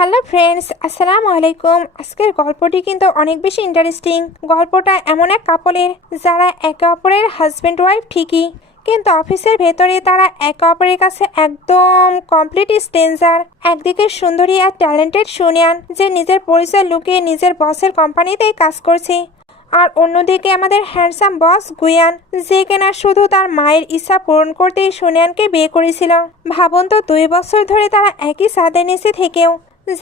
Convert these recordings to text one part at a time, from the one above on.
Hello friends, আসসালামু আলাইকুম। আজকের গল্পটি কিন্তু অনেক বেশি ইন্টারেস্টিং। গল্পটা এমন এক কাপলের যারা একে অপরের হাজব্যান্ড ওয়াইফ ঠিকই, কিন্তু অফিসের ভেতরে তারা একে অপরের কাছে একদম কমপ্লিট স্ট্রেঞ্জার। একদিকে সুন্দরী আর ট্যালেন্টেড সুনিয়ান, যে নিজের পরিচয় লুকিয়ে নিজের বসের কোম্পানিতেই কাজ করছে, আর অন্যদিকে আমাদের হ্যান্ডসাম বস গুয়ান, যে কিনা শুধু তার মায়ের ইচ্ছা পূরণ করতেই সুনিয়ানকে বিয়ে করেছিল। ভাবুন তো, 2 বছর ধরে তারা একই ছাদের নিচে থেকেও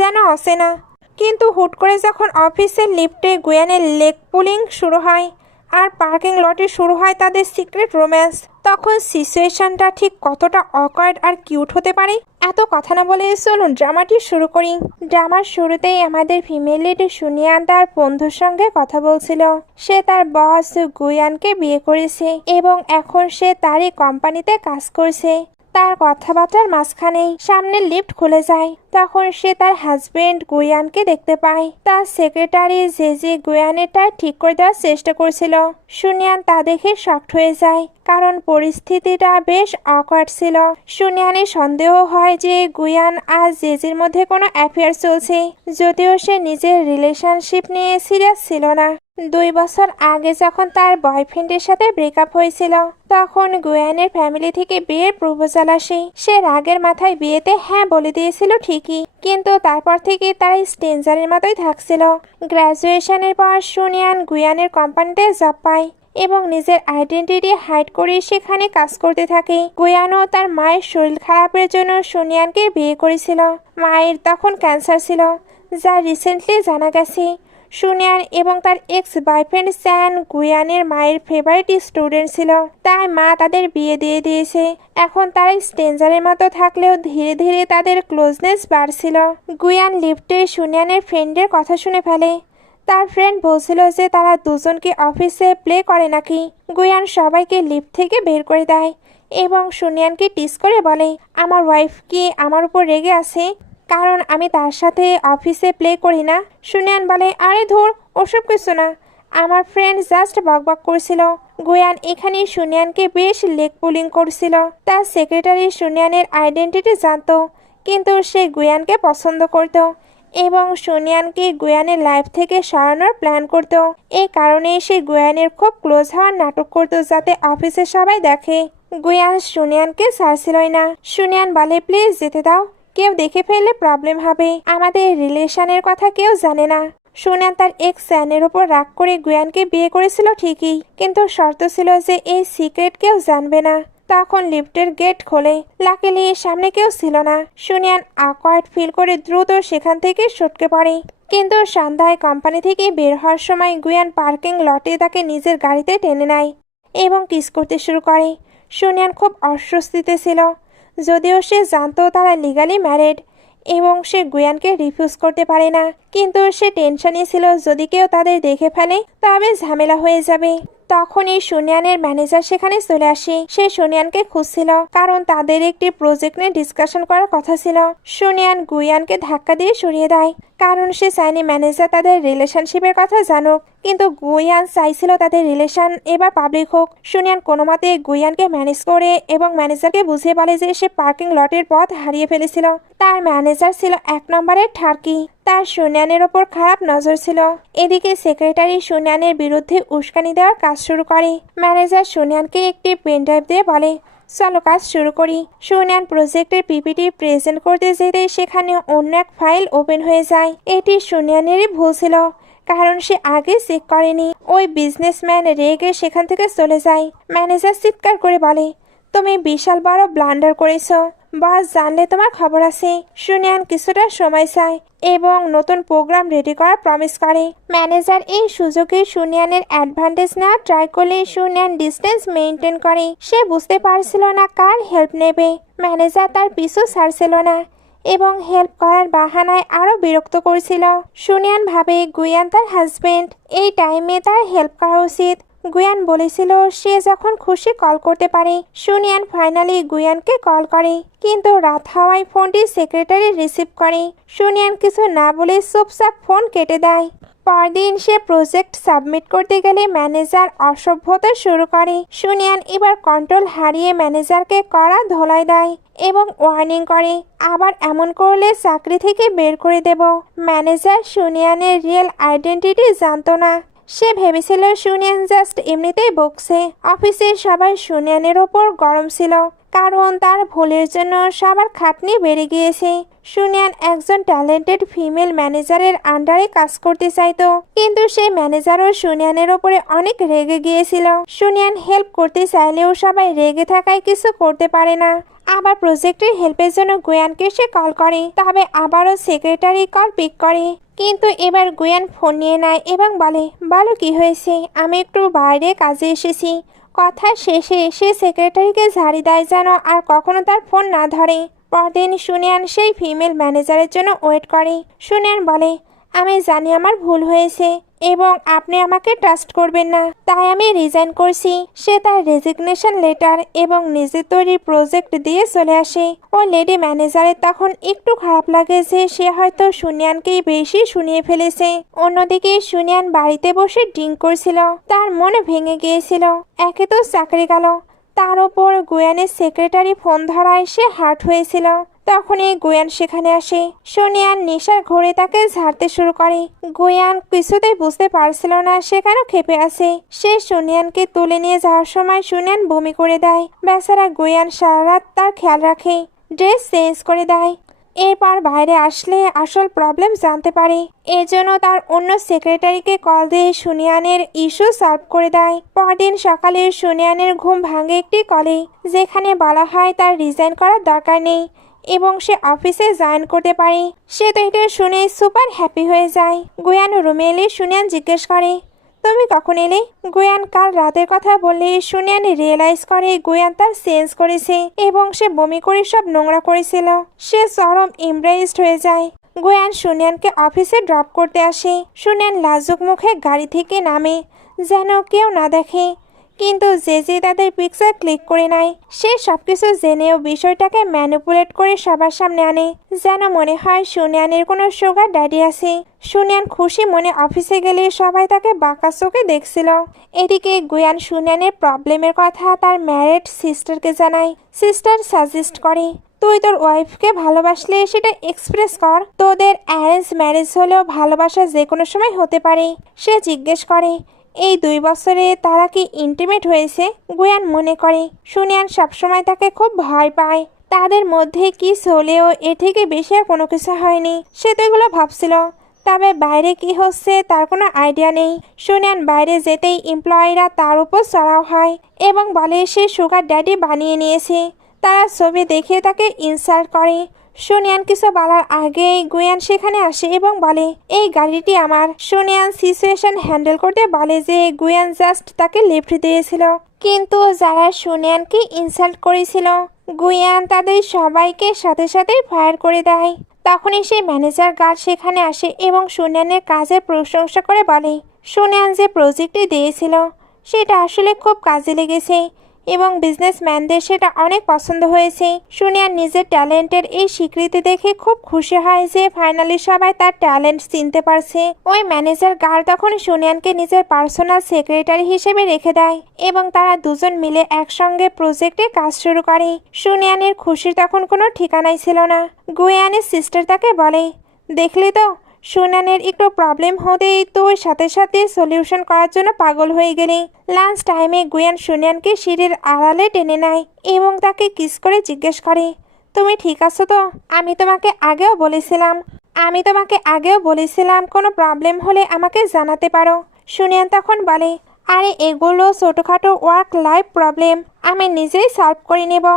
যেন অচেনা। কিন্তু হুট করে যখন অফিসের লিফটে গুয়ানের লেগ পুলিং শুরু হয় আর পার্কিং লটে শুরু হয় তাদের সিক্রেট রোম্যান্স, তখন সিচুয়েশনটা ঠিক কতটা অকওয়ার্ড আর কিউট হতে পারে। এত কথা না বলে চলুন ড্রামাটি শুরু করি। ড্রামার শুরুতেই আমাদের ফিমেল লিড সুনিয়ান তার বন্ধুর সঙ্গে কথা বলছিল। সে তার বস গুয়ানকে বিয়ে করেছে এবং এখন সে তারই কোম্পানিতে কাজ করছে। তার কথাবার্তার মাঝখানেই সামনের লিফট খুলে যায়। তখন সে তার হাজবেন্ড গুয়ানকে দেখতে পায়। তার সেক্রেটারি যে গুয়ানেরটা ঠিক করে দেওয়ার চেষ্টা করছিল। সুনিয়ান তা দেখে শকড হয়ে যায়, কারণ পরিস্থিতিটা বেশ অকওয়ার্ড ছিল। সুনিয়ানের সন্দেহ হয় যে গুয়ান আর জেজির মধ্যে কোনো অ্যাফেয়ার চলছে, যদিও সে নিজের রিলেশনশিপ নিয়ে সিরিয়াস ছিল না। 2 বছর আগে যখন তার বয়ফ্রেন্ডের সাথে ব্রেকআপ হয়েছিল, তখন গুয়ানের ফ্যামিলি থেকে বিয়ের প্রপোজাল আসে। সে রাগের মাথায় বিয়েতে হ্যাঁ বলে দিয়েছিল ঠিকই, কিন্তু তারপর থেকে তারা স্ট্রেঞ্জারের মতোই থাকছিল। গ্র্যাজুয়েশনের পর সুনিয়ান গুয়ানের কোম্পানিতে জব পায় এবং নিজের আইডেন্টিটি হাইড করে সেখানে কাজ করতে থাকে। গুয়ানও তার মায়ের শরীর খারাপের জন্য সুনিয়ানকে বিয়ে করেছিল। মায়ের তখন ক্যান্সার ছিল, যা রিসেন্টলি জানা গেছে। সুনিয়ান এবং তার এক্স বয়ফ্রেন্ড স্যান গুয়ানের মায়ের ফেভারিট স্টুডেন্ট ছিল, তাই মা তাদের বিয়ে দিয়ে দিয়েছে। এখন তারা স্ট্রেঞ্জারের মতো থাকলেও ধীরে ধীরে তাদের ক্লোজনেস বাড়ছিল। গুয়ান লিফটে সুনিয়ানের ফ্রেন্ডের কথা শুনে ফেলে। তার ফ্রেন্ড বলছিল যে তারা দুজনকে অফিসে প্লে করে নাকি। গুয়ান সবাইকে লিফট থেকে বের করে দেয় এবং সুনিয়ানকে টিস করে বলে, আমার ওয়াইফ কি আমার উপর রেগে আছে কারণ আমি তার সাথে অফিসে প্লে করি না? সুনিয়ান বলে, আরে ধুর, ওসব কিছু না, আমার ফ্রেন্ড জাস্ট বকবক করছিল। গুয়ান এখানে সুনিয়ানকে বেশ লেগ পুলিং করছিল। তার সেক্রেটারি সুনিয়ানের আইডেন্টিটি জানতো, কিন্তু সে গুয়ানকে পছন্দ করত এবং সুনিয়ানকে গুয়ানের লাইফ থেকে সরানোর প্ল্যান করত। এই কারণে সে গুয়ানের খুব ক্লোজ হওয়ার নাটক করত, যাতে অফিসে সবাই দেখে। গুয়ান সুনিয়ানকে ছাড়ছিলই না। সুনিয়ান বলে, প্লিজ যেতে দাও, কেউ দেখে ফেললে প্রবলেম হবে, আমাদের রিলেশনের কথা কেউ জানে না। সুনিয়ান তার এক্স স্যানের উপর রাগ করে গুয়ানকে বিয়ে করেছিল ঠিকই, কিন্তু শর্ত ছিল যে এই সিক্রেট কেউ জানবে না। তখন লিফটের গেট খোলে। লাকিলি সামনে কেউ ছিল না। সুনিয়ান অকওয়ার্ড ফিল করে দ্রুত সেখান থেকে সটকে পড়ে। কিন্তু সন্ধ্যায় কোম্পানি থেকে বের হওয়ার সময় গুয়ান পার্কিং লটে তাকে নিজের গাড়িতে টেনে নেয় এবং কিস করতে শুরু করে। সুনিয়ান খুব অস্বস্তিতে ছিল, যদিও সে জানতো তারা লিগালি ম্যারিড এবং সে গুয়ানকে রিফিউজ করতে পারে না। কিন্তু সে টেনশনে ছিল, যদি কেউ তাদের দেখে ফেলে তবে ঝামেলা হয়ে যাবে। তখনই সুনিয়ানের ম্যানেজার সেখানে চলে আসে। সে সুনিয়ানকে খুঁজছিল, কারণ তাদের একটি প্রজেক্ট নিয়ে ডিসকাশন করার কথা ছিল। সুনিয়ান গুয়ানকে ধাক্কা দিয়ে সরিয়ে দেয়, কারণ সে চায়নি ম্যানেজার তাদের রিলেশনশিপের কথা জানুক। কিন্তু গুয়ান চাইছিল তাদের রিলেশন এবার পাবলিক হোক। সুনিয়ান কোনো মতে গুয়ানকে ম্যানেজ করে এবং ম্যানেজারকে বুঝিয়ে বলে যে সে পার্কিং লটের পথ হারিয়ে ফেলেছিল। তার ম্যানেজার ছিল 1 নম্বরের ঠারকি, তার সুনিয়ানের ওপর খারাপ নজর ছিল। এদিকে সেক্রেটারি সুনিয়ানের বিরুদ্ধে উস্কানি দেওয়ার কাজ শুরু করে। ম্যানেজার সুনিয়ানকে একটি পেনড্রাইভ দিয়ে বলে, চলো কাজ শুরু করি। সুনিয়ান প্রজেক্টের পিপিটি প্রেজেন্ট করতে যেতে সেখানে অন্য এক ফাইল ওপেন হয়ে যায়। এটি সুনিয়ানেরই ভুল ছিল, কারণ সে আগে চেক করেনি। ওই বিজনেসম্যান রেগে সেখান থেকে চলে যায়। ম্যানেজার চিৎকার করে বলে, তুমি বিশাল বড় ব্লান্ডার করেছো, বস জানলে তোমার খবর আছে। সুনিয়ান কিছুটা সময় চায় এবং নতুন প্রোগ্রাম রেডি করার প্রমিস করে। ম্যানেজার এই সুযোগে সুনিয়ানের অ্যাডভান্টেজ না ট্রাই করলে সুনিয়ান ডিস্টেন্স মেনটেন করে। সে বুঝতে পারছিল না কার হেল্প নেবে। ম্যানেজার তার পিছু ছাড়ছিল না এবং হেল্প করার বাহানায় আরো বিরক্ত করছিল। সুনিয়ান ভাবে গুয়ান তার হাজবেন্ড, এই টাইমে তার হেল্প করা উচিত। গুয়ান বলেছিল সে যখন খুশি কল করতে পারে। সুনিয়ান ফাইনালি গুয়ানকে কল করে, কিন্তু রাত হওয়ায় ফোনটি সেক্রেটারি রিসিভ করে। সুনিয়ান কিছু না বলে চুপচাপ ফোন কেটে দেয়। পরদিন সে প্রজেক্ট সাবমিট করতে গেলে ম্যানেজার অসভ্যতা শুরু করে। সুনিয়ান এবার কন্ট্রোল হারিয়ে ম্যানেজারকে কড়া ধোলাই দেয় এবং ওয়ার্নিং করে, আবার এমন করলে চাকরি থেকে বের করে দেব। ম্যানেজার সুনিয়ানের রিয়েল আইডেন্টিটি জানতো না। সে ভেবেছিল সুনিয়ান জাস্ট এমনিতেই বকছে। অফিসের সবাই সুনিয়ানের ওপর গরম ছিল, কারণ তার ভুলের জন্য সবার খাটনি বেড়ে গিয়েছে। সুনিয়ান একজন ট্যালেন্টেড ফিমেল ম্যানেজারের আন্ডারে কাজ করতে চাইতো, কিন্তু সেই ম্যানেজারও সুনিয়ানের ওপরে অনেক রেগে গিয়েছিল। সুনিয়ান হেল্প করতে চাইলেও সবাই রেগে থাকায় কিছু করতে পারে না। আবার প্রজেক্টের হেল্পের জন্য গুয়ানকে সে কল করে, তবে আবারও সেক্রেটারি কল পিক করে। কিন্তু এবার গুয়ান ফোন নিয়ে নেয় এবং বলে, বলো কি হয়েছে, আমি একটু বাইরে কাজে এসেছি। কথা শেষে সে সেক্রেটারিকে ঝাড়ি দেয় যেন আর কখনো তার ফোন না ধরে। পরদিন সুনিয়ান সেই ফিমেল ম্যানেজারের জন্য ওয়েট করে। সুনিয়ান বলে, আমি জানি আমার ভুল হয়েছে এবং আপনি আমাকে ট্রাস্ট করবেন না, তাই আমি রিজাইন করছি। সে তার রেজিগনেশন লেটার এবং নিজের তৈরি প্রজেক্ট দিয়ে চলে আসে। ও লেডি ম্যানেজারের তখন একটু খারাপ লাগে যে সে হয়তো সুনিয়ানকেই বেশি শুনিয়ে ফেলেছে। অন্যদিকে সুনিয়ান বাড়িতে বসে ড্রিঙ্ক করছিল। তার মন ভেঙে গিয়েছিল। একে তো চাকরি গেল, তার ওপর গুয়ানের সেক্রেটারি ফোন ধরায় সে হার্ট হয়েছিল। তখনই গুয়ান সেখানে আসে। সুনিয়ান নেশার ঘোরে তাকে ঝাড়তে শুরু করে। গুয়ান কিছুতেই বুঝতে পারছিল না সে কেন ক্ষেপে আছে। সে সুনিয়ানকে তুলে নিয়ে যাওয়ার সময় সুনিয়ান বমি করে দেয়। বেচারা গুয়ান সারা রাত তার খেয়াল রাখে, ড্রেস চেঞ্জ করে দেয়। এরপর বাইরে আসলে আসল প্রবলেম জানতে পারে। এজন্য তার অন্য সেক্রেটারিকে কল দিয়ে সুনিয়ানের ইস্যু সলভ করে দেয়। পরদিন সকালে সুনিয়ানের ঘুম ভাঙে একটি কলে, যেখানে বলা হয় তার রিজাইন করার দরকার নেই এবং সে অফিসে জয়েন করতে পারে। সে তো এটা শুনে সুপার হ্যাপি হয়ে যায়। গুয়ান রুমে এলে সুনিয়ান জিজ্ঞেস করে, তুমি কখন এলে? গুয়ান কাল রাতের কথা বললে সুনিয়ান রিয়েলাইজ করে গুয়ান তার চেঞ্জ করেছে এবং সে বমি করে সব নোংরা করেছিল। সে চরম এমব্রেসড হয়ে যায়। গুয়ান সুনিয়ানকে অফিসে ড্রপ করতে আসে। সুনিয়ান লাজুক মুখে গাড়ি থেকে নামে যেন কেউ না দেখে, কিন্তু যে তাদের পিকচার ক্লিক করে নেয়। সে সবকিছু জেনেও বিষয়টাকে ম্যানিপুলেট করে সবার সামনে আনে, যেন মনে হয় সুনিয়ানের কোনো সুগার ড্যাডি আছে। সুনিয়ান খুশি মনে অফিসে গেলে সবাই তাকে বাঁকা চোখে দেখছিল। এদিকে গুয়ান সুনিয়ানের প্রবলেমের কথা তার ম্যারিড সিস্টারকে জানায়। সিস্টার সাজেস্ট করে, তুই তোর ওয়াইফকে ভালোবাসলে সেটা এক্সপ্রেস কর। তোদের অ্যারেঞ্জ ম্যারেজ হলেও ভালোবাসা যে কোনো সময় হতে পারে। সে জিজ্ঞেস করে, এই 2 বছরে তারা কি ইন্টিমেট হয়েছে? গুয়ান মনে করে সুনিয়ান সবসময় তাকে খুব ভয় পায়। তাদের মধ্যে কিস হলেও এর থেকে বেশি আর কোনো কিছু হয়নি। সে তো এগুলো ভাবছিল, তবে বাইরে কি হচ্ছে তার কোনো আইডিয়া নেই। সুনিয়ান বাইরে যেতেই এমপ্লয়িরা তার উপর চড়াও হয় এবং বলে সে সুগার ড্যাডি বানিয়ে নিয়েছে। তারা ছবি দেখে তাকে ইনসাল্ট করে। সুনিয়ান কিছু বলার আগেই গুয়ান সেখানে আসে এবং বলে, এই গাড়িটি আমার। সুনিয়ান সিচুয়েশন হ্যান্ডেল করতে বলে যে গুয়ান জাস্ট তাকে লিফট দিয়েছিল, কিন্তু যারা সুনিয়ানকে ইনসাল্ট করেছিল গুয়ান তাদের সবাইকে সাথে সাথে ফায়ার করে দেয়। তখনই সেই ম্যানেজার গার্ড সেখানে আসে এবং সুনিয়ানের কাজের প্রশংসা করে বলে, সুনিয়ান যে প্রজেক্টটি দিয়েছিল সেটা আসলে খুব কাজে লেগেছে এবং বিজনেসম্যানদের সেটা অনেক পছন্দ হয়েছে। সুনিয়ান নিজের ট্যালেন্টের এই স্বীকৃতি দেখে খুব খুশি হয় যে ফাইনালি সবাই তার ট্যালেন্ট চিনতে পারছে। ওই ম্যানেজার গার্ল তখন সুনিয়ানকে নিজের পার্সোনাল সেক্রেটারি হিসেবে রেখে দেয় এবং তারা দুজন মিলে একসঙ্গে প্রজেক্টে কাজ শুরু করে। সুনিয়ানের খুশির তখন কোনো ঠিকানাই ছিল না। গুয়ানের সিস্টার তাকে বলে, দেখলি তো সুনিয়ানের একটু প্রবলেম হতেই তুই সাথে সাথে সলিউশন করার জন্য পাগল হয়ে গেলি। লাঞ্চ টাইমে গুয়ান সুনিয়ানকে সিঁড়ির আড়ালে টেনে নেয় এবং তাকে কিস করে জিজ্ঞেস করে, তুমি ঠিক আছো তো? আমি তোমাকে আগেও বলেছিলাম কোনো প্রবলেম হলে আমাকে জানাতে পারো। সুনিয়ান তখন বলে, আরে এগুলো ছোটোখাটো ওয়ার্ক লাইফ প্রবলেম, আমি নিজেই সলভ করে নেব।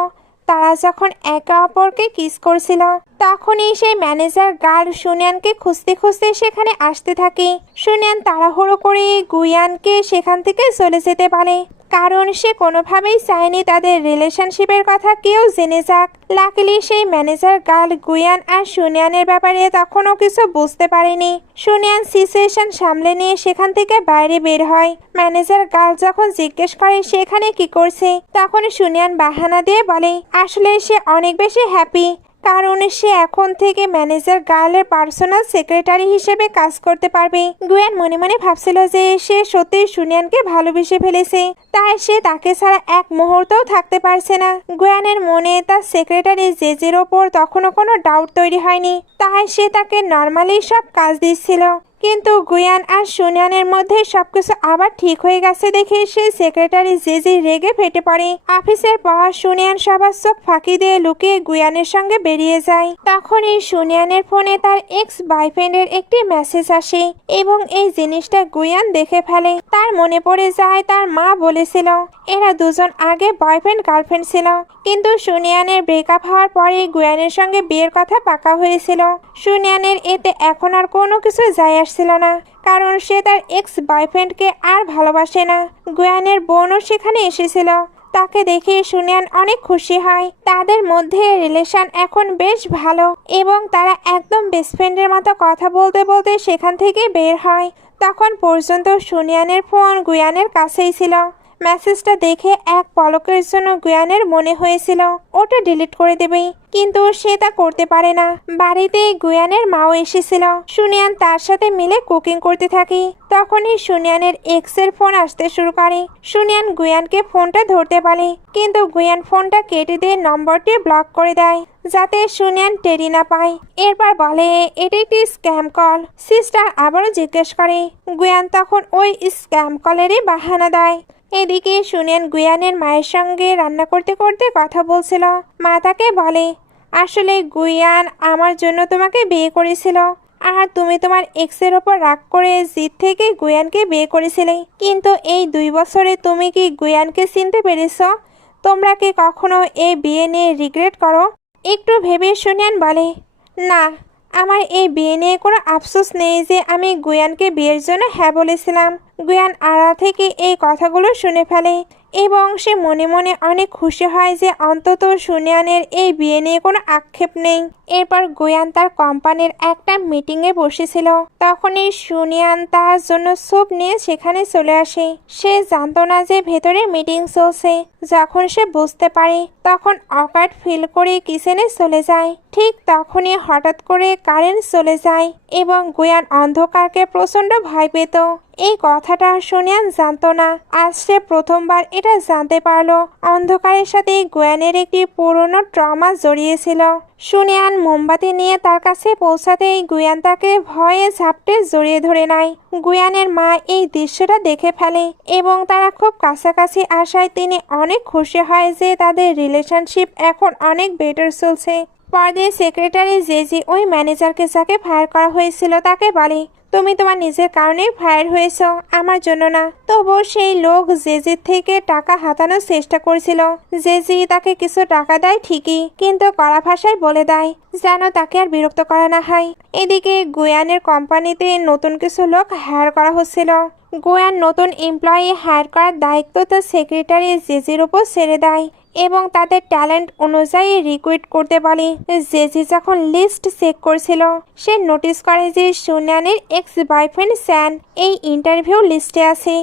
তারা যখন একে অপরকে কিস করছিল তখনই সেই ম্যানেজার গার্ল সুনিয়ানকে খুঁজতে খুঁজতে সেখানে আসতে থাকে। সুনিয়ান তাড়াহুড়ো করে গুয়ানকে সেখান থেকে চলে যেতে বলে, কারণ সে কোনোভাবেই চায়নি তাদের রিলেশনশিপের কথা কেউ জেনে যাক। লাকিলি সেই ম্যানেজার গার্ল গুয়ান আর সুনিয়ানের ব্যাপারে তখনও কিছু বুঝতে পারেনি। সুনিয়ান সিচুয়েশন সামলে নিয়ে সেখান থেকে বাইরে বের হয়। ম্যানেজার গার্ল যখন জিজ্ঞেস করে সেখানে কি করছে, তখন সুনিয়ান বাহানা দিয়ে বলে আসলে সে অনেক বেশি হ্যাপি কারণ সে এখন থেকে ম্যানেজার গার্লের পার্সোনাল সেক্রেটারি হিসেবে কাজ করতে পারবে। গুয়ান মনে মনে ভাবছিল যে সে সত্যি সুনিয়ানকে ভালোবেসে ফেলেছে, তাই সে তাকে ছাড়া এক মুহূর্তও থাকতে পারছে না। গুয়ানের মনে তার সেক্রেটারি জেজের ওপর তখনও কোনো ডাউট তৈরি হয়নি, তাই সে তাকে নর্মালি সব কাজ দিচ্ছিল। কিন্তু গুয়ান আর সুনিয়ানের মধ্যে সবকিছু আবার ঠিক হয়ে গেছে দেখে সে সেক্রেটারি জেজি রেগে ফেটে পড়ে। অফিসের পর সুনিয়ান সবার চোখ ফাঁকি দিয়ে লুকিয়ে গুয়ানের সঙ্গে বেরিয়ে যায়। তখনই সুনিয়ানের ফোনে তার এক্স বয়ফ্রেন্ডের একটি মেসেজ আসে এবং এই জিনিসটা গুয়ান দেখে ফেলে। তার মনে পড়ে যায় তার মা বলেছিল এরা দুজন আগে বয়ফ্রেন্ড গার্লফ্রেন্ড ছিল, কিন্তু সুনিয়ানের ব্রেকআপ হওয়ার পরে গুয়ানের সঙ্গে বিয়ের কথা পাকা হয়েছিল। সুনিয়ানের এতে এখন আর কোনো কিছু যায় আসছিল না, কারণ সে তার এক্স বয়ফ্রেন্ডকে আর ভালোবাসে না। গুয়ানের বোনও সেখানে এসেছিল, তাকে দেখে সুনিয়ান অনেক খুশি হয়। তাদের মধ্যে রিলেশন এখন বেশ ভালো এবং তারা একদম বেস্ট ফ্রেন্ডের মতো কথা বলতে বলতে সেখান থেকে বের হয়। তখন পর্যন্ত সুনিয়ানের ফোন গুয়ানের কাছেই ছিল। মেসেজটা দেখে এক পলকের জন্য গুয়ানের মনে হয়েছিল ওটা ডিলিট করে দেবে, কিন্তু সে তা করতে পারে না। বাড়িতে গুয়ানের মাও এসেছিল। সুনিয়ান তার সাথে মিলে কুকিং করতে থাকে। তখনই সুনিয়ানের এক্সের ফোন আসতে শুরু করে। সুনিয়ান গুয়ানকে ফোনটা ধরতে বলে, কিন্তু গুয়ান ফোনটা কেটে দিয়ে নম্বরটি ব্লক করে দেয় যাতে সুনিয়ান টেরি না পায়। এরপর বলে এটা একটি স্ক্যাম কল। সিস্টার আবারও জিজ্ঞেস করে। গুয়ান তখন ওই স্ক্যাম কলেরই বাহানা দেয়। এদিকে সুনিয়ান গুয়ানের মায়ের সঙ্গে রান্না করতে করতে কথা বলছিল। মা তাকে বলে আসলে গুয়ান আমার জন্য তোমাকে বিয়ে করেছিল, আর তুমি তোমার এক্সের ওপর রাগ করে জিদ থেকে গুয়ানকে বিয়ে করেছিলে। কিন্তু এই 2 বছরে তুমি কি গুয়ানকে চিনতে পেরেছ? তোমরা কি কখনো এই বিয়ে নিয়ে রিগ্রেট করো? একটু ভেবে সুনিয়ান বলে না, আমার এই বিয়ে নিয়ে কোনো আফসোস নেই যে আমি গুয়ানকে বিয়ের জন্য হ্যাঁ বলেছিলাম। গুয়ান আড়া থেকে এই কথাগুলো শুনে ফেলে এবং সে মনে মনে অনেক খুশি হয় যে অন্তত সুনিয়ানের এই বিয়ে নিয়ে কোনো আক্ষেপ নেই। এরপর গুয়ান তার কোম্পানির একটা মিটিংয়ে বসেছিল। তখনই সুনিয়ান তার জন্য স্যুপ নিয়ে সেখানে চলে আসে। সে জানতো না যে ভেতরে মিটিং চলছে। যখন সে বুঝতে পারে তখন অকার্ড ফিল করে কিচেনে চলে যায়। ঠিক তখনই হঠাৎ করে কারেন্ট চলে যায় এবং গুয়ান অন্ধকারকে প্রচণ্ড ভয় পেত। এই কথাটা সুনিয়ান জানতো না, আজ সে প্রথমবার এটা জানতে পারলো। অন্ধকারের সাথে গুয়ানের একটি পুরনো ট্রমা জড়িয়েছিল। সুনিয়ান মোমবাতি নিয়ে তার কাছে পৌঁছাতেই গুয়ান তাকে ভয়ে ঝাপটে জড়িয়ে ধরে নেয়। গুয়ানের মা এই দৃশ্যটা দেখে ফেলে এবং তারা খুব কাছাকাছি আসায় তিনি অনেক খুশি হয় যে তাদের রিলেশনশিপ এখন অনেক বেটার চলছে। পরদিন সেক্রেটারি জেজি ওই ম্যানেজারকে যাকে ফায়ার করা হয়েছিল তাকে বলে তুমি তোমার নিজের কারণেই ফায়ার হয়েছ, আমার জন্য না। তবুও সেই লোক জেজির থেকে টাকা হাতানোর চেষ্টা করছিল। জেজি তাকে কিছু টাকা দেয় ঠিকই, কিন্তু কড়া ভাষায় বলে দেয় যেন তাকে আর বিরক্ত করা না হয়। এদিকে গুয়ানের কোম্পানিতে নতুন কিছু লোক হায়ার করা হচ্ছিল। গুয়ান নতুন এমপ্লয়ি হায়ার করার দায়িত্ব তার সেক্রেটারি জেজির উপর ছেড়ে দেয় এবং তাদের ট্যালেন্ট অনুযায়ী রিক্রুট করতে বলে। জেজি যখন লিস্ট চেক করছিল সে নোটিস করে যে সুনিয়ানের এক্স বয়ফ্রেন্ড স্যান এই ইন্টারভিউ লিস্টে আছে।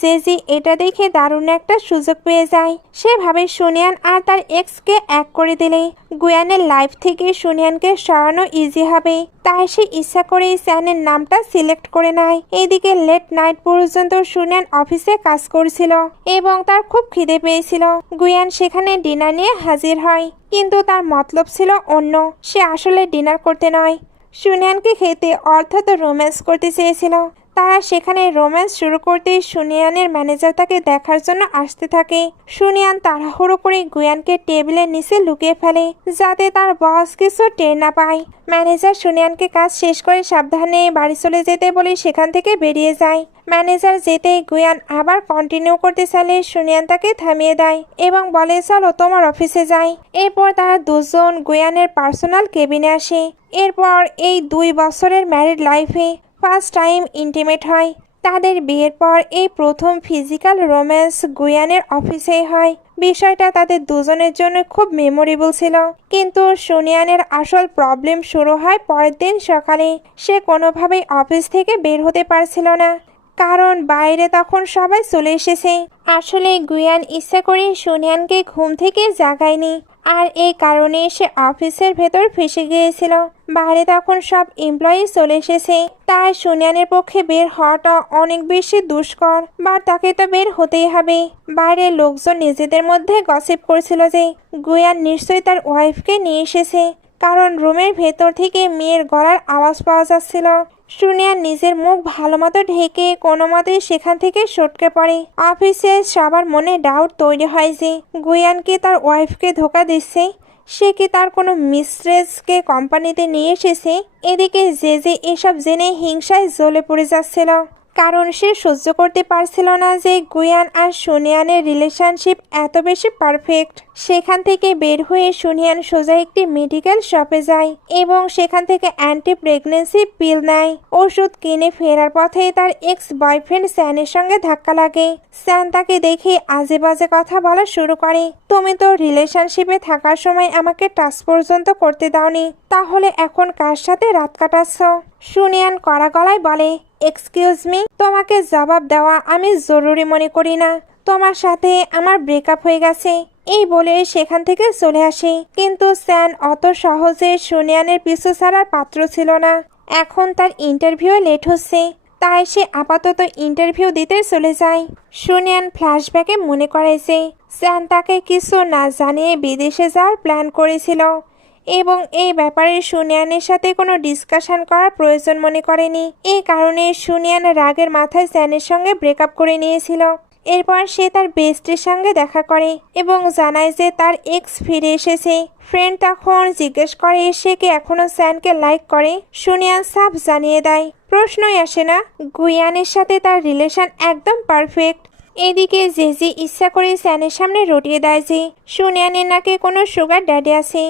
জেজি এটা দেখে দারুণ একটা সুযোগ পেয়ে যায়। সে ভাবে সুনিয়ান আর তার এক্সকে এক করে দিলে গুয়ানের লাইফ থেকে সুনিয়ানকে সরানো ইজি হবে, তাই সে ইচ্ছা করেই স্যানের নামটা সিলেক্ট করে নেয়। এদিকে লেট নাইট পর্যন্ত সুনিয়ান অফিসে কাজ করছিল এবং তার খুব খিদে পেয়েছিল। গুয়ান সেখানে ডিনার নিয়ে হাজির হয়, কিন্তু তার মতলব ছিল অন্য। সে আসলে ডিনার করতে নয়, সুনিয়ানকে খেতে অর্থাৎ রোম্যান্স করতে চেয়েছিল। তারা সেখানে রোম্যান্স শুরু করতেই সুনিয়ানের ম্যানেজার তাকে দেখার জন্য আসতে থাকে। সুনিয়ান তাড়াহুড়ো করে গুয়ানকে টেবিলের নিচে লুকিয়ে ফেলে যাতে তার বস কিছু টের না পায়। ম্যানেজার সুনিয়ানকে কাজ শেষ করে সাবধানে বাড়ি চলে যেতে বলে সেখান থেকে বেরিয়ে যায়। ম্যানেজার যেতেই গুয়ান আবার কন্টিনিউ করতে চাইলে সুনিয়ান তাকে থামিয়ে দেয় এবং বলে চলো তোমার অফিসে যাই। এরপর তারা দুজন গুয়ানের পার্সোনাল কেবিনে আসে। এরপর এই 2 বছরের ম্যারিড লাইফে ফার্স্ট টাইম ইন্টিমেট হয়। তাদের বিয়ের পর এই প্রথম ফিজিক্যাল রোম্যান্স গুয়ানের অফিসেই হয়। বিষয়টা তাদের দুজনের জন্য খুব মেমোরেবল ছিল। কিন্তু সুনিয়ানের আসল প্রবলেম শুরু হয় পরের দিন সকালে। সে কোনোভাবেই অফিস থেকে বের হতে পারছিল না, কারণ বাইরে তখন সবাই চলে এসেছে। আসলে গুয়ান ইচ্ছা করে সুনিয়ানকে ঘুম থেকে জাগায়নি, আর এই কারণে সে অফিসের ভেতর ফেসে গিয়েছিল। বাইরে তখন সব এমপ্লয়ি চলে এসেছে, তাই সুনিয়ানের পক্ষে বের হওয়াটা অনেক বেশি দুষ্কর, বা তাকে তো বের হতেই হবে। বাইরের লোকজন নিজেদের মধ্যে গসিপ করছিল যে গুয়ান নিশ্চয়ই তার ওয়াইফকে নিয়ে এসেছে, কারণ রুমের ভেতর থেকে মেয়ের গলার আওয়াজ পাওয়া যাচ্ছিল। সুনিয়ান নিজের মুখ ভালো মতো ঢেকে কোনো মতে সেখান থেকে সটকে পড়ে। অফিসে সবার মনে ডাউট তৈরি হয় যে গুয়ান কি তার ওয়াইফকে ধোকা দিচ্ছে, সে কি তার কোনো মিস্ট্রেসকে কোম্পানিতে নিয়ে এসেছে। এদিকে যে এসব জেনে হিংসায় জ্বলে পড়ে যাচ্ছিল, কারণ সে সহ্য করতে পারছিল না যে গুয়ান আর সুনিয়ানের রিলেশনশিপ এত বেশি পারফেক্ট। সেখান থেকে বের হয়ে সুনিয়ান সোজা একটি মেডিকেল শপে যায় এবং সেখান থেকে অ্যান্টি প্রেগনেন্সি পিল নেয়। ওষুধ কিনে ফেরার পথে তার এক্স বয়ফ্রেন্ড স্যানের সঙ্গে ধাক্কা লাগে। স্যান তাকে দেখে আজে বাজে কথা বলা শুরু করে। তুমি তো রিলেশনশিপে থাকার সময় আমাকে টাচ পর্যন্ত করতে দাওনি, তাহলে এখন কার সাথে রাত কাটাচ্ছ? সুনিয়ান কড়া গলায় বলে, এক্সকিউজ মি, তোমাকে জবাব দেওয়া আমি জরুরি মনে করি না। তোমার সাথে আমার ব্রেকআপ হয়ে গেছে, এই বলে সেখান থেকে চলে আসে। কিন্তু স্যান অত সহজে সুনিয়ানের পিছু ছাড়ার পাত্র ছিল না। এখন তার ইন্টারভিউ লেট হচ্ছে, তাই সে আপাতত ইন্টারভিউ দিতে চলে যায়। সুনিয়ান ফ্ল্যাশব্যাকে মনে করে যে স্যান তাকে কিছু না জানিয়ে বিদেশে যাওয়ার প্ল্যান করেছিল এবং এই ব্যাপারে সুনিয়ানের সাথে কোনো ডিসকাশন করার প্রয়োজন মনে করেনি। এই কারণে সুনিয়ান রাগের মাথায় স্যানের সঙ্গে ব্রেকআপ করে নিয়েছিল। এরপর সে তার বেস্টের সঙ্গে দেখা করে এবং জানায় যে তার এক্স ফিরে এসেছে। ফ্রেন্ড তখন জিজ্ঞেস করে সে কি এখনো স্যানকে লাইক করে। সুনিয়ান সাফ জানিয়ে দেয়, প্রশ্নই আসে না, গুয়ানের সাথে তার রিলেশন একদম পারফেক্ট। এদিকে জেজি ইচ্ছা করে স্যানের সামনে রটিয়ে দেয় যে সুনিয়ানের নাকি কোনো সুগার ড্যাডি আছে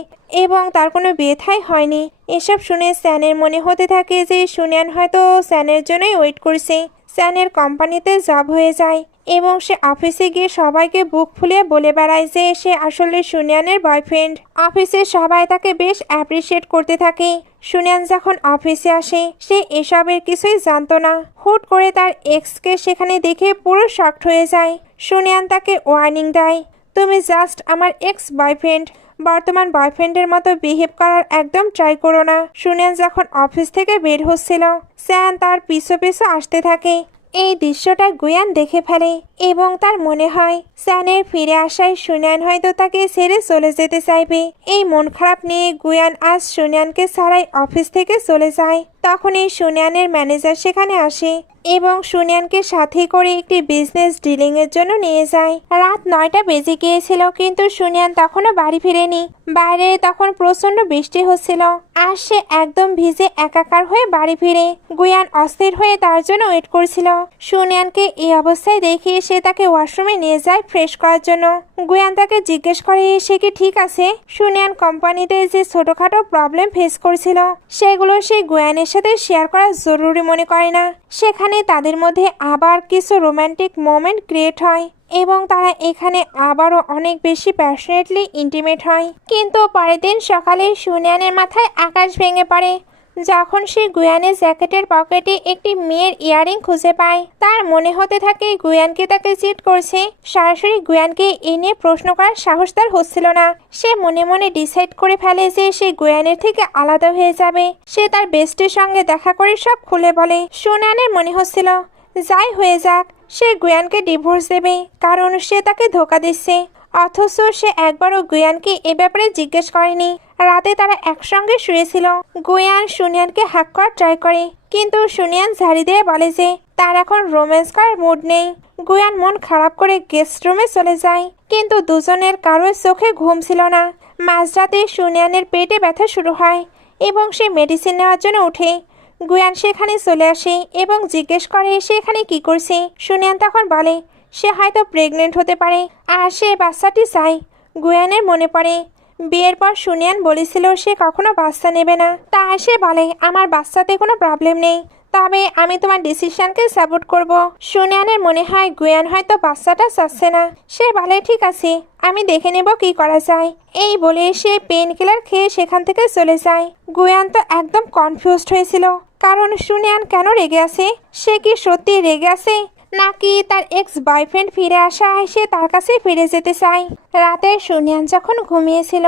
এবং তার কোনো বিয়ে থাই হয়নি। এসব শুনে স্যানের মনে হতে থাকে যে সুনিয়ান হয়তো স্যানের জন্যই ওয়েট করছে। স্যানের কোম্পানিতে জব হয়ে যায় এবং সে অফিসে গিয়ে সবাইকে বুক ফুলিয়ে বলে বেড়ায় যে সে আসলে সুনিয়ানের বয়ফ্রেন্ড। অফিসে সবাই তাকে বেশ অ্যাপ্রিসিয়েট করতে থাকে। সুনিয়ান যখন অফিসে আসে সে এসবের কিছুই জানতো না। হুট করে তার এক্সকে সেখানে দেখে পুরো শকড হয়ে যায়। সুনিয়ান তাকে ওয়ার্নিং দেয়, তুমি জাস্ট আমার এক্স বয়ফ্রেন্ড, বর্তমান বয়ফ্রেন্ডের মতো বিহেভ করার একদম ট্রাই করো না। সুনিয়ান যখন অফিস থেকে বের হচ্ছিল স্যান তার পিছু পিছু আসতে থাকে। এই দৃশ্যটা গুয়ান দেখে ফেলে এবং তার মনে হয় স্যানের ফিরে আসায় সুনিয়ান হয়তো তাকে ছেড়ে চলে যেতে চাইবে। এই মন খারাপ নিয়ে গুয়ান আজ সুনিয়ানকে ছাড়াই অফিস থেকে চলে যায়। তখনই সুনিয়ানের ম্যানেজার সেখানে আসে এবং সুনিয়ানকে সাথে করে একটি বিজনেস ডিলিং এর জন্য নিয়ে যায়। রাত 9টা বেজে গিয়েছিল, কিন্তু সুনিয়ান তখনও বাড়ি ফিরেনি। বাইরে তখন প্রচন্ড বৃষ্টি হচ্ছিল আর সে একদম ভিজে একাকার হয়ে বাড়ি ফিরে। গুয়ান অস্থির হয়ে তার জন্য ওয়েট করছিল। সুনিয়ানকে এই অবস্থায় দেখে সে তাকে ওয়াশরুমে নিয়ে যায় ফ্রেশ করার জন্য। গুয়ান তাকে জিজ্ঞেস করে সে কি ঠিক আছে। সুনিয়ান কোম্পানিতে যে ছোটখাটো প্রবলেম ফেস করছিল সেগুলো সে গুয়ানের সাথে শেয়ার করা জরুরি মনে করে না। সেখানে তাদের মধ্যে আবার কিছু রোমান্টিক মোমেন্ট ক্রিয়েট হয় এবং তারা এখানে আবারও অনেক বেশি প্যাশনেটলি ইন্টিমেট হয়। কিন্তু পরের দিন সকালে সুনিয়ানের মাথায় আকাশ ভেঙে পড়ে যখন সে গুয়ানের জ্যাকেটের পকেটে একটি মেয়ের ইয়ারিং খুঁজে পায়। তার মনে হতে থাকে গুয়ানকে তাকে চিট করছে। সরাসরি গুয়ানকে এ নিয়ে প্রশ্ন করার সাহস তার হচ্ছিল না। সে মনে মনে ডিসাইড করে ফেলে যে সে গুয়ানের থেকে আলাদা হয়ে যাবে। সে তার বেস্টের সঙ্গে দেখা করে সব খুলে বলে। সুনিয়ানের মনে হচ্ছিল যাই হয়ে যাক সে গুয়ানকে ডিভোর্স দেবে, কারণ সে তাকে ধোকা দিচ্ছে। অথচ সে একবারও গুয়ানকে এ ব্যাপারে জিজ্ঞেস করেনি। রাতে তারা একসঙ্গে শুয়েছিল। গুয়ান সুনিয়ানকে হাক করার ট্রাই করে, কিন্তু সুনিয়ান ঝাড়ি দিয়ে বলে যে তার এখন রোম্যান্স করার মুড নেই। গুয়ান মন খারাপ করে গেস্ট রুমে চলে যায়, কিন্তু দুজনের কারোর চোখে ঘুম ছিল না। মাঝরাতে সুনিয়ানের পেটে ব্যথা শুরু হয় এবং সে মেডিসিন নেওয়ার জন্য ওঠে। গুয়ান সেখানে চলে আসে এবং জিজ্ঞেস করে সে এখানে কি করছে। সুনিয়ান তখন বলে সে হয়তো প্রেগনেন্ট হতে পারে আর সে বাচ্চাটি চায়। গুয়ানের মনে পড়ে বিয়ের পর সুনিয়ান বলেছিল সে কখনো বাচ্চা নেবে না। তাই সে বলে আমার বাচ্চাতে কোনো প্রবলেম নেই, তবে আমি তোমার ডিসিশনকে সাপোর্ট করব। সুনিয়ানের মনে হয় গুয়ান হয়তো বাচ্চাটা চাচ্ছে না। সে বলে ঠিক আছে, আমি দেখে নেব কি করা যায়। এই বলে সে পেন কিলার খেয়ে সেখান থেকে চলে যায়। গুয়ান তো একদম কনফিউজড হয়েছিল, কারণ সুনিয়ান কেন রেগে আছে? সে কি সত্যি রেগে আছে, নাকি তার এক্স বয়ফ্রেন্ড ফিরে আসায় সে তার কাছে ফিরে যেতে চায়? রাতে সুনিয়ান যখন ঘুমিয়েছিল,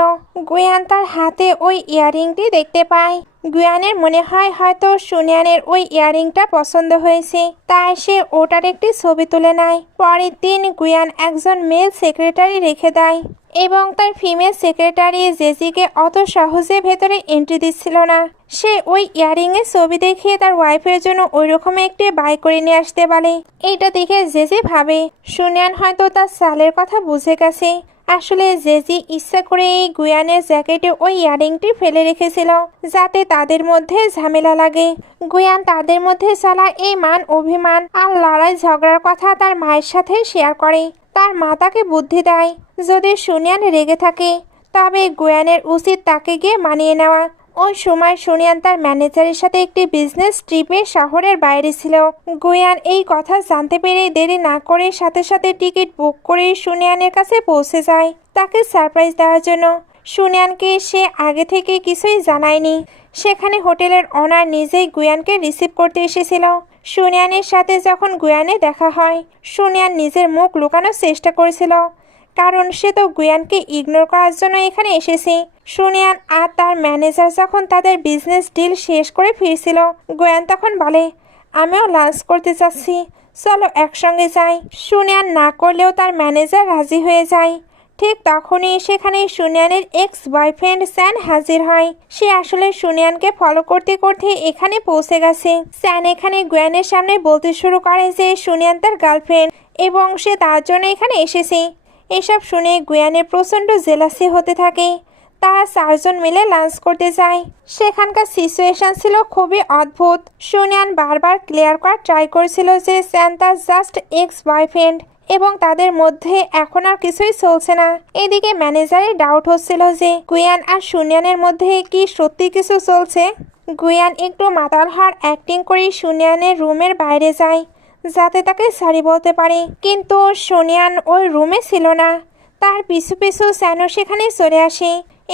গুয়ান তার হাতে ওই ইয়াররিংটি দেখতে পায়। গুয়ানের মনে হয় হয়তো সুনিয়ানের ওই ইয়াররিংটা পছন্দ হয়েছে, তাই সে ওটার একটি ছবি তুলে নেয়। পরের দিন গুয়ান একজন মেল সেক্রেটারি রেখে দেয় এবং তার ফিমেল সেক্রেটারি জেজিকে অত সহজে ভেতরে এন্ট্রি দিচ্ছিল না। সে ওই ইয়াররিংয়ের ছবি দেখিয়ে তার ওয়াইফের জন্য ওই রকম একটি বাই করে নিয়ে আসতে বলে। এইটা দেখে জেজি ভাবে সুনিয়ান হয়তো তার সালের কথা বুঝে গেছে। আসলে জেজি ইচ্ছা করে এই গুয়ানের জ্যাকেটে ওই ইয়াররিংটি ফেলে রেখেছিল যাতে তাদের মধ্যে ঝামেলা লাগে। গুয়ান তাদের মধ্যে চলা এই মান অভিমান আর লড়াই ঝগড়ার কথা তার মায়ের সাথে শেয়ার করে। তার মা তাকে বুদ্ধি দেয়, যদি সুনিয়ান রেগে থাকে তবে গুয়ানের উচিত তাকে গিয়ে মানিয়ে নেওয়া। ওই সময় সুনিয়ান তার ম্যানেজারের সাথে একটি বিজনেস ট্রিপে শহরের বাইরে ছিল। গুয়ান এই কথা জানতে পেরে দেরি না করে সাথে সাথে টিকিট বুক করে সুনিয়ানের কাছে পৌঁছে যায় তাকে সারপ্রাইজ দেওয়ার জন্য। সুনিয়ানকে সে আগে থেকে কিছুই জানায়নি। সেখানে হোটেলের ওনার নিজেই গুয়ানকে রিসিভ করতে এসেছিল। সুনিয়ানের সাথে যখন গুয়ানে দেখা হয়, সুনিয়ান নিজের মুখ লুকানোর চেষ্টা করেছিল, কারণ সে তো গুয়ানকে ইগনোর করার জন্য এখানে এসেছে। সুনিয়ান আর তার ম্যানেজার যখন তাদের বিজনেস ডিল শেষ করে ফিরছিল, গুয়ান তখন বলে, আমিও লাঞ্চ করতে চাচ্ছি, চলো একসঙ্গে যাই। সুনিয়ান না করলেও তার ম্যানেজার রাজি হয়ে যায়। ঠিক তখনই সেখানে সুনিয়ানের এক্স বয়ফ্রেন্ড স্যান হাজির হয়। সে আসলে সুনিয়ানকে ফলো করতে করতে এখানে পৌঁছে গেছে। স্যান এখানে গুয়ানের সামনে বলতে শুরু করে যে সুনিয়ান তার গার্লফ্রেন্ড এবং সে তার জন্য এখানে এসেছে। এসব শুনে গুয়ানের প্রচণ্ড জেলাসি হতে থাকে। তারা চারজন মিলে লাঞ্চ করতে যায়। সেখানকার সিচুয়েশন ছিল খুবই অদ্ভুত। সুনিয়ান বারবার ক্লিয়ার করার ট্রাই করেছিল যে স্যান তার জাস্ট এক্স বয়ফ্রেন্ড এবং তাদের মধ্যে এখন আর কিছুই চলছে না। এদিকে ম্যানেজারের ডাউট হচ্ছিল যে গুয়ান আর সুনিয়ানের মধ্যে কি সত্যি কিছু চলছে। গুয়ান একটু মাতাল হওয়ার অ্যাক্টিং করে সুনিয়ানের রুমের বাইরে যায় যাতে তাকে সরি বলতে পারে, কিন্তু সুনিয়ান ওই রুমে ছিল না। তার পিছু পিছু স্যানও সেখানে চলে আসে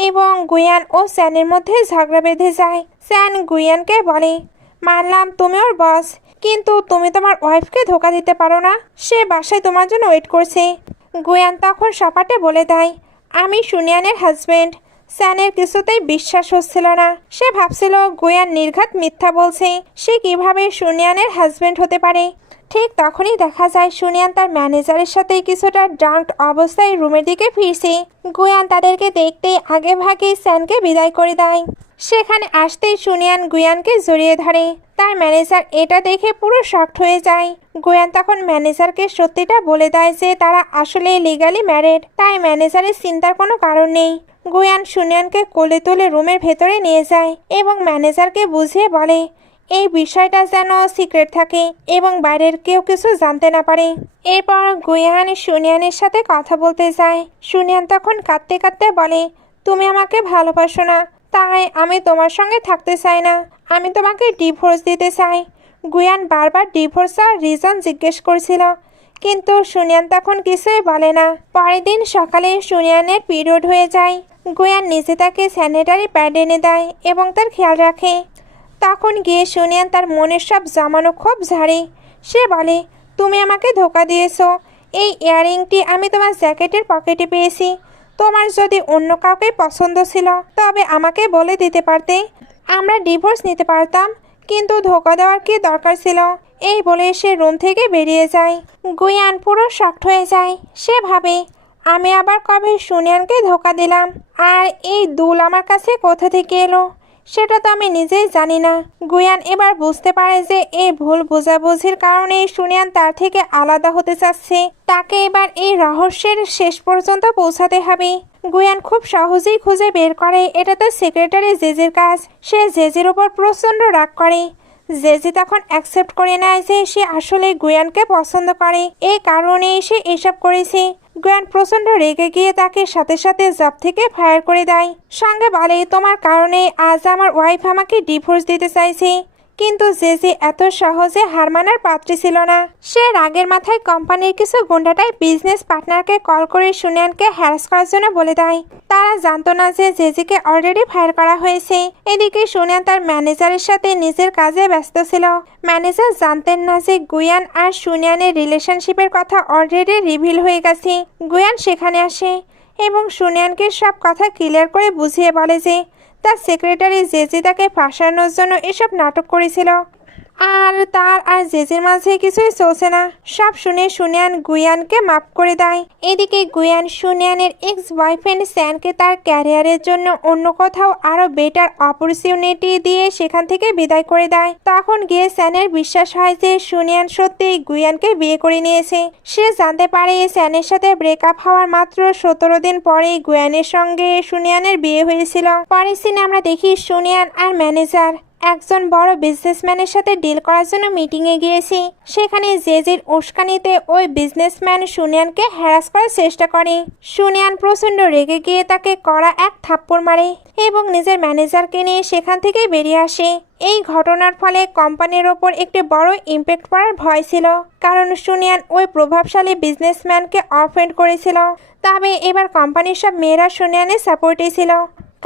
এবং গুয়ান ও স্যানের মধ্যে ঝগড়া বেঁধে যায়। স্যান গুয়ানকে বলে, মানলাম তুমি ওর বস, কিন্তু তুমি তোমার ওয়াইফকে ধোকা দিতে পারো না। সে বাসায় তোমার জন্য ওয়েট করছে। গুয়ান তখন সপাটে বলে দেয়, আমি সুনিয়ানের হাজবেন্ড। স্যানের কিছুতেই বিশ্বাস হচ্ছিল না। সে ভাবছিল গুয়ান নির্ঘাত মিথ্যা বলছে। সে কিভাবে সুনিয়ানের হাজবেন্ড হতে পারে। ঠিক তখনই দেখা যায় সুনিয়ান তার ম্যানেজারের সাথে কিছুটা ড্রাঙ্ক অবস্থায় রুমের দিকে ফিরছে। গুয়ান তাদেরকে দেখতেই আগে ভাগে স্যানকে বিদায় করে দেয়। সেখানে আসতেই সুনিয়ান গুয়ানকে জড়িয়ে ধরে। তার ম্যানেজার এটা দেখে পুরো শকড হয়ে যায়। গুয়ান তখন ম্যানেজারকে সত্যিটা বলে দেয় যে তারা আসলে লিগালি ম্যারিড, তাই ম্যানেজারের চিন্তার কোনো কারণ নেই। গুয়ান সুনিয়ানকে কোলে তুলে রুমের ভেতরে নিয়ে যায় এবং ম্যানেজারকে বুঝিয়ে বলে এই বিষয়টা যেন সিক্রেট থাকে এবং বাইরের কেউ কিছু জানতে না পারে। এরপর গুয়ান সুনিয়ানের সাথে কথা বলতে যায়। সুনিয়ান তখন কাঁদতে কাঁদতে বলে, তুমি আমাকে ভালোবাসো না, তাই আমি তোমার সঙ্গে থাকতে চাই না। আমি তোমাকে ডিভোর্স দিতে চাই। গুয়ান বারবার ডিভোর্স আর রিজন জিজ্ঞেস করছিল, কিন্তু সুনিয়ান তখন কিছুই বলে না। পরের দিন সকালে সুনিয়ানের পিরিয়ড হয়ে যায়। গুয়ান নিজে তাকে স্যানিটারি প্যাড এনে দেয় এবং তার খেয়াল রাখে। তখন গিয়ে সুনিয়ান তার মনের সব জমানো ক্ষোভ ঝাড়ে। সে বলে, তুমি আমাকে ধোকা দিয়েছো। এই ইয়াররিংটি আমি তোমার জ্যাকেটের পকেটে পেয়েছি। তোমার যদি অন্য কাউকে পছন্দ ছিল তবে আমাকে বলে দিতে পারতে, আমরা ডিভোর্স নিতে পারতাম, কিন্তু ধোকা দেওয়ার কি দরকার ছিল। এই বলে সে রুম থেকে বেরিয়ে যায়। গুয়ান পুরো শকড হয়ে যায়। সে ভাবে, আমি আবার কবে সুনিয়ানকে ধোকা দিলাম, আর এই দুল আমার কাছে কোথা থেকে এলো সেটা তো আমি নিজেই জানি না। গুয়ান এবার বুঝতে পারে যে এই ভুল বোঝাবুঝির কারণে সুনিয়ান তার থেকে আলাদা হতে চাচ্ছে। তাকে এবার এই রহস্যের শেষ পর্যন্ত পৌঁছাতে হবে। গুয়ান খুব সহজেই খুঁজে বের করে এটা তো সেক্রেটারি জেজির কাজ। সে জেজির উপর প্রচণ্ড রাগ করে। জেজি তখন অ্যাকসেপ্ট করে নেয় যে সে আসলে গুয়ানকে পছন্দ করে, এই কারণেই সে এসব করেছে। গুয়ান প্রচণ্ড রেগে গিয়ে তাকে সাথে সাথে জব থেকে ফায়ার করে দেয়। সঙ্গে বলে, তোমার কারণে আজ আমার ওয়াইফ আমাকে ডিভোর্স দিতে চাইছে, কিন্তু জেজি এত সহজে হার মানার পাত্রী ছিল না। সে রাগের মাথায় কোম্পানির কিছু গুন্ডাটাই বিজনেস পার্টনারকে কল করে সুনিয়ানকে হ্যারাস করার জন্য বলে দেয়। তারা জানতো না যে জেজিকে অলরেডি ফায়ার করা হয়েছে। এদিকে সুনিয়ান তার ম্যানেজারের সাথে নিজের কাজে ব্যস্ত ছিল। ম্যানেজার জানতেন না যে গুয়ান আর সুনিয়ানের রিলেশনশিপের কথা অলরেডি রিভিল হয়ে গেছে। গুয়ান সেখানে আসে এবং সুনিয়ানকে সব কথা ক্লিয়ার করে বুঝিয়ে বলে যে তার সেক্রেটারি জেজি তাকে ফাঁসানোর জন্য এসব নাটক করেছিল আর তার আর জেজির মাঝে কিছুই চলছে না। সব শুনে সুনিয়ান গুয়ানকে মাফ করে দেয়। এদিকে গুয়ান সুনিয়ানের এক্স বয়ফ্রেন্ড স্যানকে তার ক্যারিয়ারের জন্য অন্য কোথাও আরো বেটার অপরচুনিটি দিয়ে সেখান থেকে বিদায় করে দেয়। তখন গিয়ে স্যানের বিশ্বাস হয় যে সুনিয়ান সত্যিই গুয়ানকে বিয়ে করে নিয়েছে। সে জানতে পারে স্যানের সাথে ব্রেকআপ হওয়ার মাত্র 17 দিন পরেই গুয়ানের সঙ্গে সুনিয়ানের বিয়ে হয়েছিল। পরের সিনে আমরা দেখি সুনিয়ান আর ম্যানেজার একজন বড় বিজনেসম্যানের সাথে ডিল করার জন্য মিটিংয়ে গিয়েছি। সেখানে জেজির উস্কানিতে ওই বিজনেসম্যান সুনিয়ানকে হ্যারাস করার চেষ্টা করে। সুনিয়ান প্রচণ্ড রেগে গিয়ে তাকে কড়া এক থাপ্পড় মারে এবং নিজের ম্যানেজারকে নিয়ে সেখান থেকে বেরিয়ে আসে। এই ঘটনার ফলে কোম্পানির ওপর একটি বড় ইম্প্যাক্ট পড়ার ভয় ছিল, কারণ সুনিয়ান ওই প্রভাবশালী বিজনেসম্যানকে অফেন্ড করেছিল। তবে এবার কোম্পানির সব মেয়েরা সুনিয়ানের সাপোর্টে ছিল,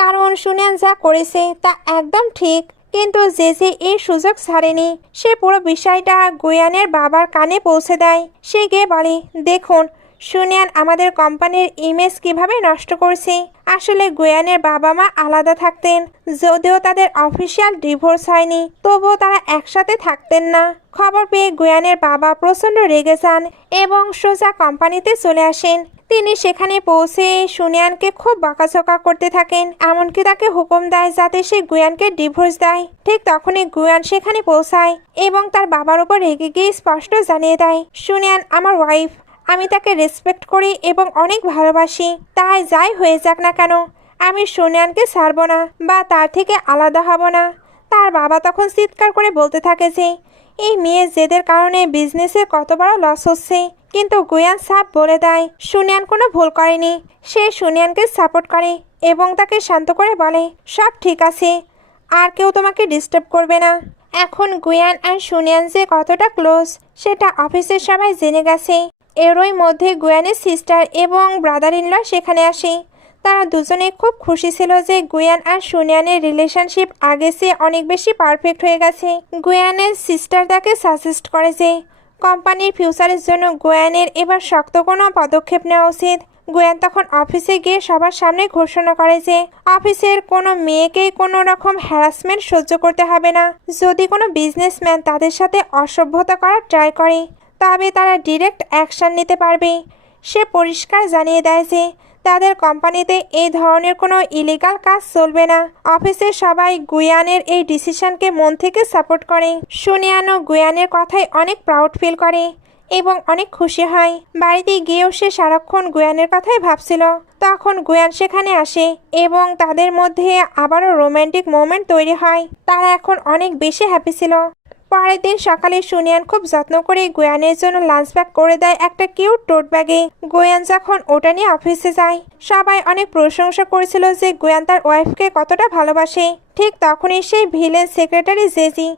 কারণ সুনিয়ান যা করেছে তা একদম ঠিক। কিন্তু জেজি এই সুযোগ ছাড়েনি। সে পুরো বিষয়টা গুয়ানের বাবার কানে পৌঁছে দেয়। সে গিয়ে বলে, দেখুন সুনিয়ান আমাদের কোম্পানির ইমেজ কিভাবে নষ্ট করছে। আসলে গুয়ানের বাবা মা আলাদা থাকতেন, যদিও তাদের অফিসিয়াল ডিভোর্স হয়নি, তবুও তারা একসাথে থাকতেন না। খবর পেয়ে গুয়ানের বাবা প্রচণ্ড রেগে যান এবং সোজা কোম্পানিতে চলে আসেন। তিনি সেখানে পৌঁছে সুনিয়ানকে খুব বকাঝকা করতে থাকেন, এমনকি তাকে হুকুম দেয় যাতে সে গুয়ানকে ডিভোর্স দেয়। ঠিক তখনই গুয়ান সেখানে পৌঁছায় এবং তার বাবার উপর রেগে গিয়ে স্পষ্ট জানিয়ে দেয়, সুনিয়ান আমার ওয়াইফ, আমি তাকে রেসপেক্ট করি এবং অনেক ভালোবাসি। তাই যাই হয়ে যাক না কেন, আমি সুনিয়ানকে ছাড়বো না বা তার থেকে আলাদা হব না। তার বাবা তখন চিৎকার করে বলতে থাকে যে এই মেয়ের জেদের কারণে বিজনেসে কত বড় লস হচ্ছে। কিন্তু গুয়ান সাফ বলে দেয় সুনিয়ান কোনো ভুল করেনি। সে সুনিয়ানকে সাপোর্ট করে এবং তাকে শান্ত করে বলে সব ঠিক আছে, আর কেউ তোমাকে ডিস্টার্ব করবে না। এখন গুয়ান আর সুনিয়ান যে কতটা ক্লোজ সেটা অফিসের সবাই জেনে গেছে। এরই মধ্যে গুয়ানের সিস্টার এবং ব্রাদার ইন ল সেখানে আসে। তারা দুজনে খুব খুশি ছিল যে গুয়ান আর সুনিয়ানের রিলেশনশিপ আগে চেয়ে অনেক বেশি পারফেক্ট হয়ে গেছে। গুয়ানের সিস্টার তাকে সাজেস্ট করে যে কোম্পানির ফিউচারের জন্য গুয়ানের এবার শক্ত কোনো পদক্ষেপ নেওয়া উচিত। গুয়ান তখন অফিসে গিয়ে সবার সামনে ঘোষণা করে যে অফিসের কোনো মেয়েকেই কোনো রকম হ্যারাসমেন্ট সহ্য করতে হবে না। যদি কোনো বিজনেসম্যান তাদের সাথে অসভ্যতা করার ট্রাই করে তবে তারা ডিরেক্ট অ্যাকশন নিতে পারবে। সে পরিষ্কার জানিয়ে দেয় যে তাদের কোম্পানিতে এই ধরনের কোনো ইলিগাল কাজ চলবে না। অফিসের সবাই গুয়ানের এই ডিসিশনকে মন থেকে সাপোর্ট করে। সুনিয়ানও গুয়ানের কথায় অনেক প্রাউড ফিল করে এবং অনেক খুশি হয়। বাড়িতে গিয়েও সে সারাক্ষণ গুয়ানের কথাই ভাবছিল। তখন গুয়ান সেখানে আসে এবং তাদের মধ্যে আবারও রোমান্টিক মোমেন্ট তৈরি হয়। তারা এখন অনেক বেশি হ্যাপি ছিল। পরের দিন সকালে সুনিয়ান খুব যত্ন করে গুয়ানের জন্য লাঞ্চ ব্যাগ করে দেয় একটা কিউট টোট ব্যাগে। গুয়ান যখন ওটা নিয়ে অফিসে যায় সবাই অনেক প্রশংসা করেছিল যে গুয়ান তার ওয়াইফকে কতটা ভালোবাসে। ঠিক তখনই সেই ভিলেন সেক্রেটারি জেজি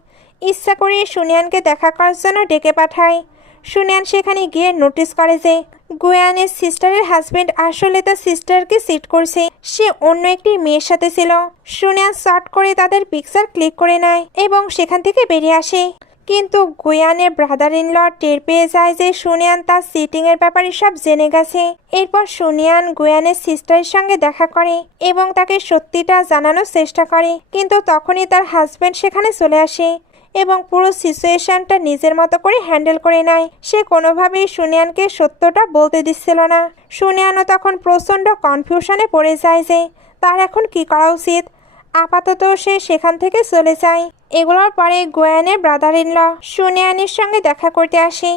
ইচ্ছা করে সুনিয়ানকে দেখা করার জন্য ডেকে পাঠায়। সুনিয়ান সেখানে গিয়ে নোটিস করে যে গুয়ানের সিস্টারের হাজবেন্ড আসলে তার সিস্টারকে চিট করছে। সে অন্য একটি মেয়ের সাথে ছিল। সুনিয়ান শর্ট করে তাদের পিকচার ক্লিক করে নেয় এবং সেখান থেকে বেরিয়ে আসে। কিন্তু গুয়ানের ব্রাদার ইন ল টের পেয়ে যায় যে সুনিয়ান তার চিটিং এর ব্যাপারে সব জেনে গেছে। এরপর সুনিয়ান গুয়ানের সিস্টারের সঙ্গে দেখা করে এবং তাকে সত্যিটা জানানোর চেষ্টা করে, কিন্তু তখনই তার হাজবেন্ড সেখানে চলে আসে এবং পুরো সিচুয়েশনটা নিজের মতো করে হ্যান্ডেল করে নেয়। সে কোনোভাবেই সুনিয়ানকে সত্যটা বলতে দিচ্ছিল না। সুনিয়ানও তখন প্রচণ্ড কনফিউশনে পড়ে যায় যে তার এখন কি করা উচিত। আপাতত সে সেখান থেকে চলে যায়। এগুলোর পরে গুয়ানের ব্রাদার ইন ল সুনিয়ানের সঙ্গে দেখা করতে আসে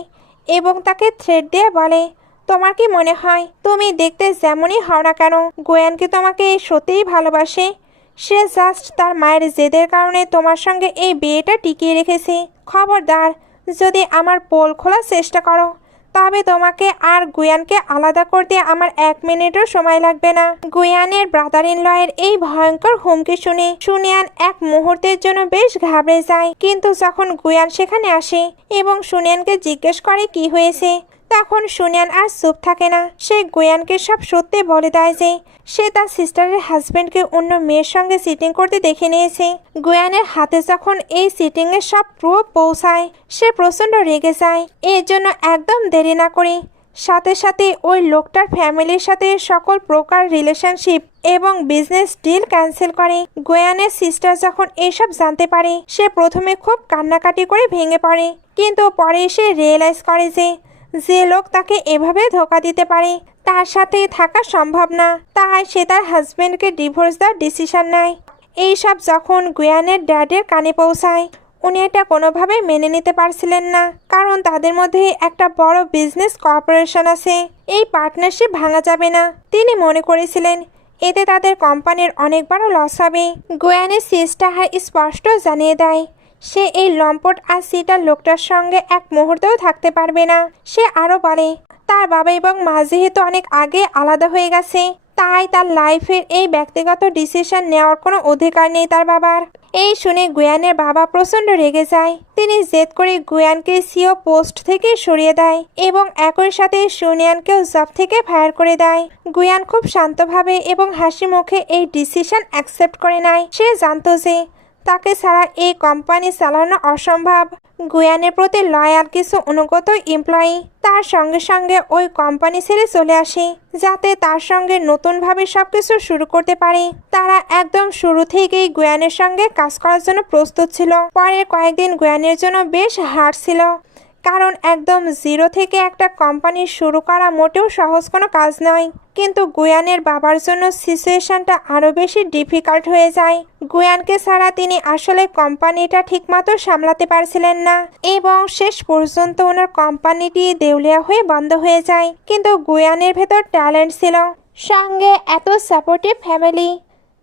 এবং তাকে থ্রেট দিয়ে বলে তোমার কি মনে হয় তুমি দেখতে যেমনই হও না কেন গুয়ান কি তোমাকে সত্যিই ভালোবাসে? সে জাস্ট তার মায়ের জেদের কারণে তোমার সঙ্গে এই বিয়েটা টিকিয়ে রেখেছে। খবরদার, যদি আমার পোল খোলার চেষ্টা করো তবে তোমাকে আর গুয়ানকে আলাদা করতে আমার 1 মিনিটও সময় লাগবে না। গুয়ানের ব্রাদার ইন লয়ের এই ভয়ঙ্কর হুমকি শুনে সুনিয়ান এক মুহূর্তের জন্য বেশ ঘাবড়ে যায়। কিন্তু যখন গুয়ান সেখানে আসে এবং সুনিয়ানকে জিজ্ঞেস করে কি হয়েছে, তখন সুনিয়ান আর চুপ থাকে না। সে গুয়ানকে সব সত্যি বলে দেয় যে সে তার সিস্টারের হাজবেন্ডকে অন্য মেয়ের সঙ্গে সিটিং করতে দেখে নিয়েছে। গুয়ানের হাতে যখন এই সিটিং এর সব প্রুফ পৌঁছায়, সে প্রচন্ড রেগে যায়। এর জন্য একদম দেরি না করে সাথে সাথে ওই লোকটার ফ্যামিলির সাথে সকল প্রকার রিলেশনশিপ এবং বিজনেস ডিল ক্যান্সেল করে। গুয়ানের সিস্টার যখন এসব জানতে পারে, সে প্রথমে খুব কান্নাকাটি করে ভেঙে পড়ে, কিন্তু পরে সে রিয়েলাইজ করে যে লোক তাকে এভাবে ধোঁকা দিতে পারে তার সাথে থাকা সম্ভব না। তাই সে তার হাজবেন্ডকে ডিভোর্স দেওয়ার ডিসিশন নেয়। এইসব যখন গুয়ানের ড্যাডের কানে পৌঁছায়, উনি এটা কোনোভাবে মেনে নিতে পারছিলেন না, কারণ তাদের মধ্যে একটা বড় বিজনেস কর্পোরেশন আছে। এই পার্টনারশিপ ভাঙা যাবে না। তিনি মনে করেছিলেন এতে তাদের কোম্পানির অনেক বড় লস হবে। গুয়ানের সিস্টার স্পষ্ট জানিয়ে দেয় সে এই লম্পট আর সিটার লোকটার সঙ্গে এক মুহূর্তেও থাকতে পারবে না। সে আরও বলে তার বাবা এবং মা যেহেতু অনেক আগে আলাদা হয়ে গেছে, তাই তার লাইফের এই ব্যক্তিগত ডিসিশন নেওয়ার কোনো অধিকার নেই তার বাবার। এই শুনে গুয়ানের বাবা প্রচণ্ড রেগে যায়। তিনি জেদ করে গুয়ানকে সিও পোস্ট থেকে সরিয়ে দেয় এবং একই সাথে সুনিয়ানকেও জব থেকে ফায়ার করে দেয়। গুয়ান খুব শান্তভাবে এবং হাসি মুখে এই ডিসিশন অ্যাকসেপ্ট করে নেয়। সে জানত যে তাকে ছাড়া এই কোম্পানি চালানো অসম্ভব। গুয়ানের প্রতি লয়াল কিছু অনুগত এমপ্লয়ি তার সঙ্গে সঙ্গে ওই কোম্পানি ছেড়ে চলে আসে, যাতে তার সঙ্গে নতুনভাবে সবকিছু শুরু করতে পারে। তারা একদম শুরু থেকেই গুয়ানের সঙ্গে কাজ করার জন্য প্রস্তুত ছিল। পরের কয়েকদিন গুয়ানের জন্য বেশ হার্ড ছিল, কারণ একদম জিরো থেকে একটা কোম্পানি শুরু করা মোটেও সহজ কোনো কাজ নয়। কিন্তু গুয়ানের বাবার জন্য সিচুয়েশনটা আরও বেশি ডিফিকাল্ট হয়ে যায়। গুয়ানকে ছাড়া তিনি আসলে কোম্পানিটা ঠিকমতো সামলাতে পারছিলেন না এবং শেষ পর্যন্ত ওনার কোম্পানিটি দেউলিয়া হয়ে বন্ধ হয়ে যায়। কিন্তু গুয়ানের ভেতর ট্যালেন্ট ছিল, সঙ্গে এত সাপোর্টিভ ফ্যামিলি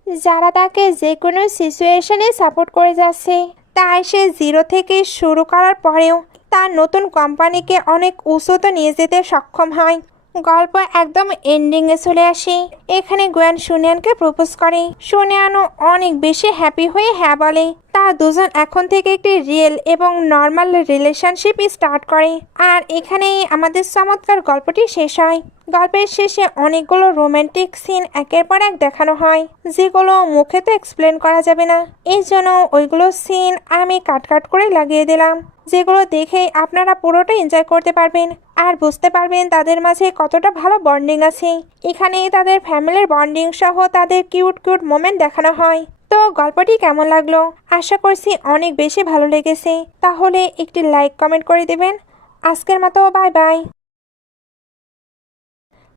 যারা তাকে যে কোনো সিচুয়েশনে সাপোর্ট করে যাচ্ছে। তাই সে জিরো থেকে শুরু করার পরেও তার নতুন কোম্পানিকে অনেক উঁচুতে নিয়ে যেতে সক্ষম হয়। গল্প একদম এন্ডিংয়ে চলে আসে। এখানে গুয়ান সুনিয়ানকে প্রপোজ করে। সুনিয়ানও অনেক বেশি হ্যাপি হয়ে হ্যাঁ বলে। তারা দুজন এখন থেকে একটি রিয়েল এবং নর্মাল রিলেশনশিপ স্টার্ট করে। আর এখানেই আমাদের চমৎকার গল্পটি শেষ হয়। গল্পের শেষে অনেকগুলো রোমান্টিক সিন একের পর এক দেখানো হয়, যেগুলো মুখে তো এক্সপ্লেন করা যাবে না। এই জন্য ওইগুলো সিন আমি কাট করে লাগিয়ে দিলাম, যেগুলো দেখে আপনারা পুরোটা এনজয় করতে পারবেন আর বুঝতে পারবেন তাদের মাঝে কতটা ভালো বন্ডিং আছে। এখানে তাদের ফ্যামিলির বন্ডিং সহ তাদের কিউট মোমেন্ট দেখানো হয়। তো গল্পটি কেমন লাগলো? আশা করছি অনেক বেশি ভালো লেগেছে। তাহলে একটি লাইক কমেন্ট করে দেবেন। আজকের মতো বাই বাই।